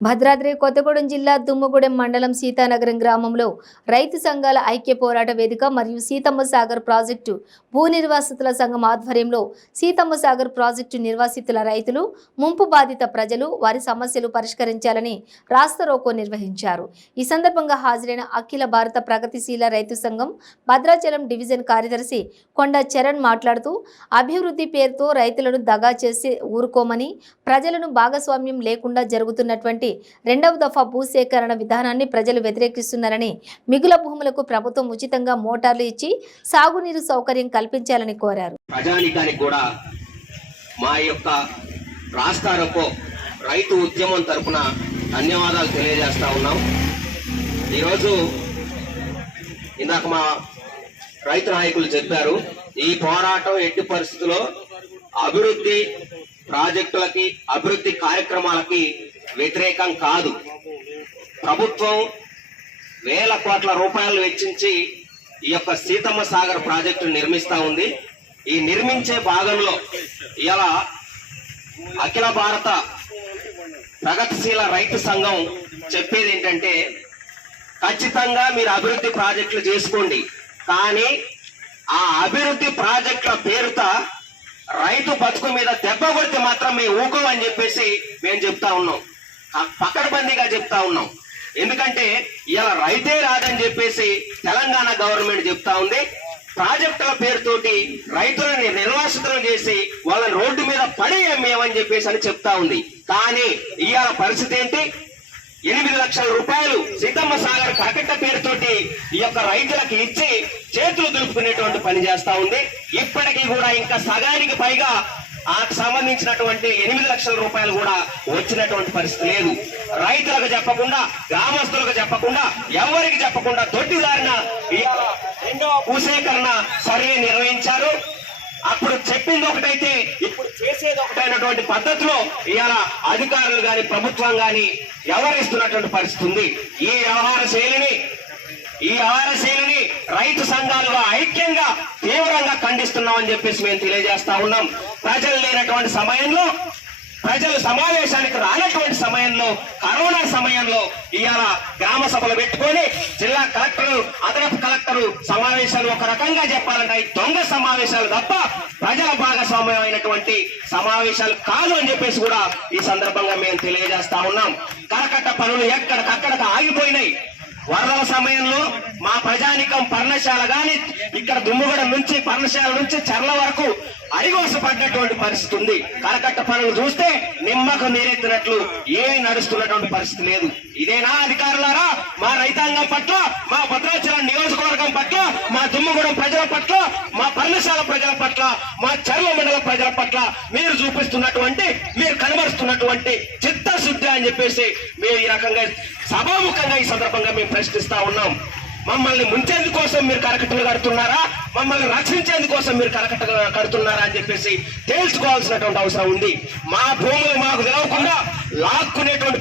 భద్రాద్రి కొత్తగూడెం జిల్లా దుమ్మగూడెం మండలం సీతానగరం గ్రామంలో రైతు సంఘాల ఐక్య పోరాట వేదిక మరియు సీతమ్మ సాగర్ ప్రాజెక్టు భూ నిర్వాసితుల సంఘం ఆధ్వర్యంలో సీతమ్మ సాగర్ ప్రాజెక్టు నిర్వాసితుల రైతులు ముంపు బాధిత ప్రజలు వారి సమస్యలు పరిష్కరించాలని రాస్తారోకో నిర్వహించారు। ఈ సందర్భంగా హాజరైన అఖిల భారత ప్రగతిశీల రైతు సంఘం భద్రాచలం డివిజన్ కార్యదర్శి కొండ చరణ్ మాట్లాడుతూ అభివృద్ధి పేరుతో రైతులను దగా చేసి ఊరుకోమని ప్రజలను భాగస్వామ్యం లేకుండా జరుగుతున్నటువంటి రెండవ దఫా భూసేకరణ విధానాన్ని ప్రజలు వ్యతిరేకిస్తున్నారని మిగుల భూములకు ప్రభుత్వం ఉచితంగా మోటార్లు ఇచ్చి సాగునీరు సౌకర్యం కల్పించాలని కోరారు। ప్రజానికానికి కూడా మా యొక్క రాస్తారోకో రైతు ఉద్యమం తరపున ధన్యవాదాలు తెలియజేస్తా ఉన్నాం। ఈరోజు ఇందాక మా రైతు నాయకులు చెప్పారు, ఈ పోరాటం ఎట్టి పరిస్థితుల్లో అభివృద్ధి ప్రాజెక్టులకి అభివృద్ధి కార్యక్రమాలకి వ్యతిరేకం కాదు। ప్రభుత్వం వేల కోట్ల రూపాయలు వెచ్చించి ఈ యొక్క సీతమ్మ సాగర్ ప్రాజెక్టు నిర్మిస్తా ఉంది। ఈ నిర్మించే భాగంలో ఇలా అఖిల భారత ప్రగతిశీల రైతు సంఘం చెప్పేది ఏంటంటే, ఖచ్చితంగా మీరు అభివృద్ధి ప్రాజెక్టులు చేసుకోండి, కానీ ఆ అభివృద్ధి ప్రాజెక్టుల పేరుతో రైతు బతుకు మీద దెబ్బ కొడితే మాత్రం మేము ఊకోమని చెప్పేసి మేము చెప్తా ఉన్నాం, పకడ్బందీగా చెప్తా ఉన్నాం। ఎందుకంటే ఇలా రైతే రాదని చెప్పేసి తెలంగాణ గవర్నమెంట్ చెప్తా ఉంది। ప్రాజెక్టుల పేరుతోటి రైతులని నిర్వాసితులను చేసి వాళ్ళని రోడ్డు మీద పడి మేమని చెప్పేసి అని చెప్తా ఉంది। కానీ ఇవాళ పరిస్థితి ఏంటి? 8 లక్షల రూపాయలు సీతమ్మ సాగర్ కరకట్ట పేరుతోటి ఈ యొక్క రైతులకు ఇచ్చి చేతులు దులుపుకునేటువంటి పని చేస్తా ఉంది। ఇప్పటికీ కూడా ఇంకా సగానికి పైగా ఆ సంబంధించినటువంటి 8 లక్షల రూపాయలు కూడా వచ్చినటువంటి పరిస్థితి లేదు। రైతులకు చెప్పకుండా, గ్రామస్తులకు చెప్పకుండా, ఎవరికి చెప్పకుండా దొడ్డిదారిన రెండవ భూసేకరణ సర్వే నిర్వహించారు। అప్పుడు చెప్పింది ఒకటైతే ఇప్పుడు చేసేది ఒకటైనటువంటి పద్ధతిలో ఇవాళ అధికారులు గాని ప్రభుత్వం గాని వ్యవహరిస్తున్నటువంటి పరిస్థితి ఉంది। ఈ వ్యవహార శైలిని రైతు సంఘాలుగా ఐక్యంగా తీవ్రంగా ఖండిస్తున్నామని చెప్పేసి మేము తెలియజేస్తా ఉన్నాం। ప్రజలు లేనటువంటి సమయంలో, ప్రజలు సమావేశానికి రానటువంటి సమయంలో, కరోనా సమయంలో ఇవాళ గ్రామ సభలు పెట్టుకొని జిల్లా కలెక్టర్, అదనపు కలెక్టర్ సమావేశాలు ఒక రకంగా చెప్పాలంటే దొంగ సమావేశాలు తప్ప ప్రజల భాగస్వామ్యం అయినటువంటి సమావేశాలు కాదు అని చెప్పేసి కూడా ఈ సందర్భంగా మేము తెలియజేస్తా ఉన్నాం। కరకట్ట పనులు ఎక్కడికక్కడ ఆగిపోయినాయి। వరదల సమయంలో మా ప్రజానికం పర్ణశాల గాని ఇక్కడ దుమ్ముగూడెం నుంచి పర్ణశాల నుంచి చర్ల వరకు అడిగోస పడ్డటువంటి పరిస్థితి ఉంది। కరకట్ట పనులు చూస్తే నిమ్మకు నీరెత్తినట్లు ఏమీ నడుస్తున్నటువంటి పరిస్థితి లేదు। ఇదేనా అధికారులారా మా రైతాంగం పట్ల, మా భద్రాచలం నియోజకవర్గం పట్ల, మా దుమ్ముగూడెం ప్రజల పట్ల, మా పర్ణశాల ప్రజల పట్ల, మా చర్ల మండల ప్రజల పట్ల మీరు చూపిస్తున్నటువంటి, మీరు కనబరుస్తున్నటువంటి చిత్తశుద్ధి అని చెప్పేసి మేము ఈ రకంగా సభాముఖంగా ఈ సందర్భంగా మేము ప్రశ్నిస్తా ఉన్నాం। మమ్మల్ని ముంచేందుకోసం మీరు కరకట్టలు కడుతున్నారా, మమ్మల్ని రక్షించేందుకోసం మీరు కరకట్టలు కడుతున్నారా అని చెప్పేసి తేల్చుకోవాల్సినటువంటి అవసరం ఉంది। మా భూములు మాకు తెలవకుండా లాక్కునేటువంటి